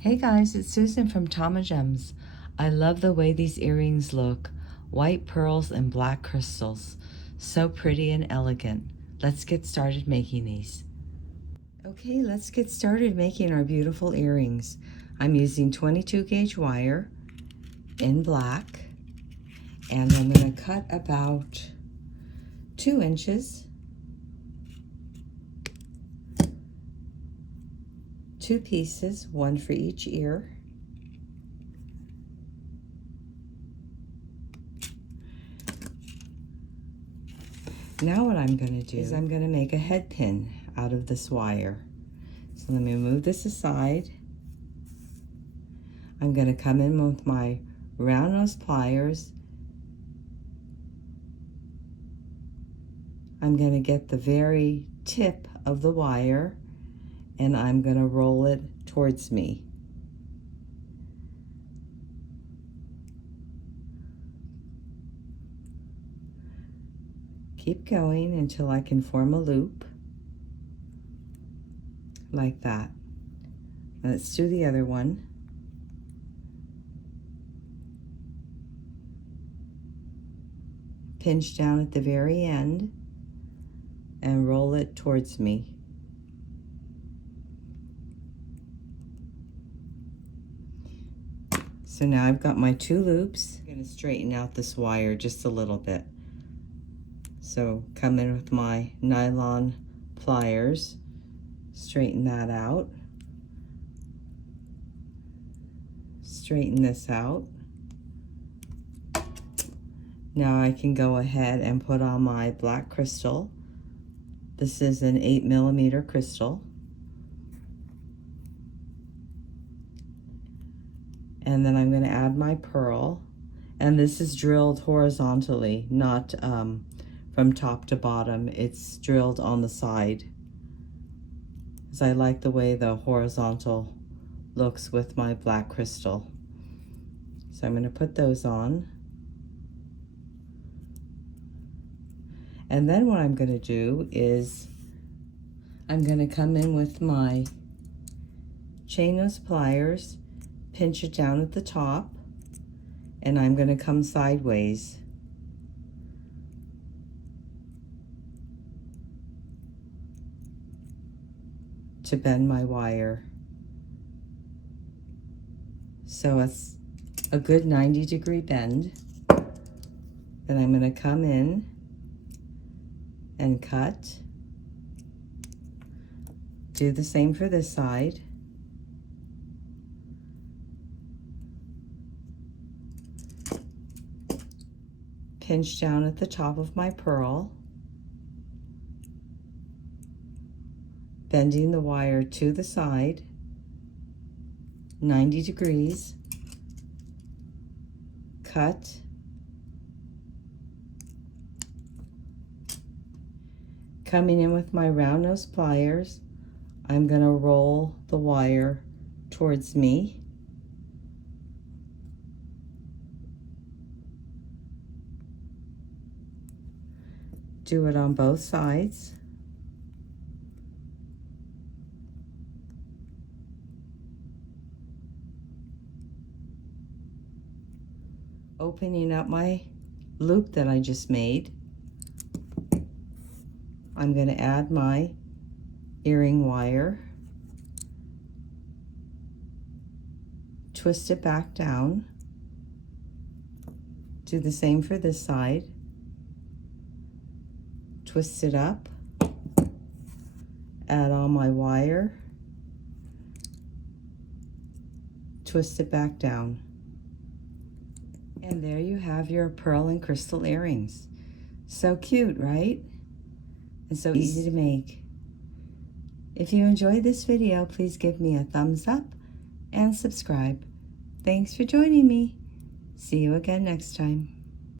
Hey guys, it's Susan from Tamagems. I love the way these earrings look. White pearls and black crystals. So pretty and elegant. Let's get started making these. Okay, let's get started making our beautiful earrings. I'm using 22 gauge wire in black, and I'm going to cut about 2 inches, 2 pieces, 1 for each ear. Now what I'm going to do is I'm going to make a head pin out of this wire. So let me move this aside. I'm going to come in with my round nose pliers. I'm going to get the very tip of the wire and I'm going to roll it towards me. Keep going until I can form a loop like that. Now let's do the other one. Pinch down at the very end and roll it towards me. So now I've got my 2 loops. I'm going to straighten out this wire just a little bit. So come in with my nylon pliers, straighten that out, straighten this out. Now I can go ahead and put on my black crystal. This is an 8mm crystal. And then I'm going to add my pearl. And this is drilled horizontally, not from top to bottom. It's drilled on the side, because I like the way the horizontal looks with my black crystal. So I'm going to put those on. And then what I'm going to do is I'm going to come in with my chain nose pliers, pinch it down at the top, and I'm going to come sideways. To bend my wire. So it's a good 90-degree bend. Then I'm going to come in and cut. Do the same for this side. Pinch down at the top of my pearl, bending the wire to the side, 90 degrees, cut, coming in with my round nose pliers, I'm going to roll the wire towards me. Do it on both sides. Opening up my loop that I just made, I'm going to add my earring wire, twist it back down, do the same for this side, twist it up, add on my wire, twist it back down. And there you have your pearl and crystal earrings. So cute, right? And so easy to make. If you enjoyed this video, please give me a thumbs up and subscribe. Thanks for joining me. See you again next time.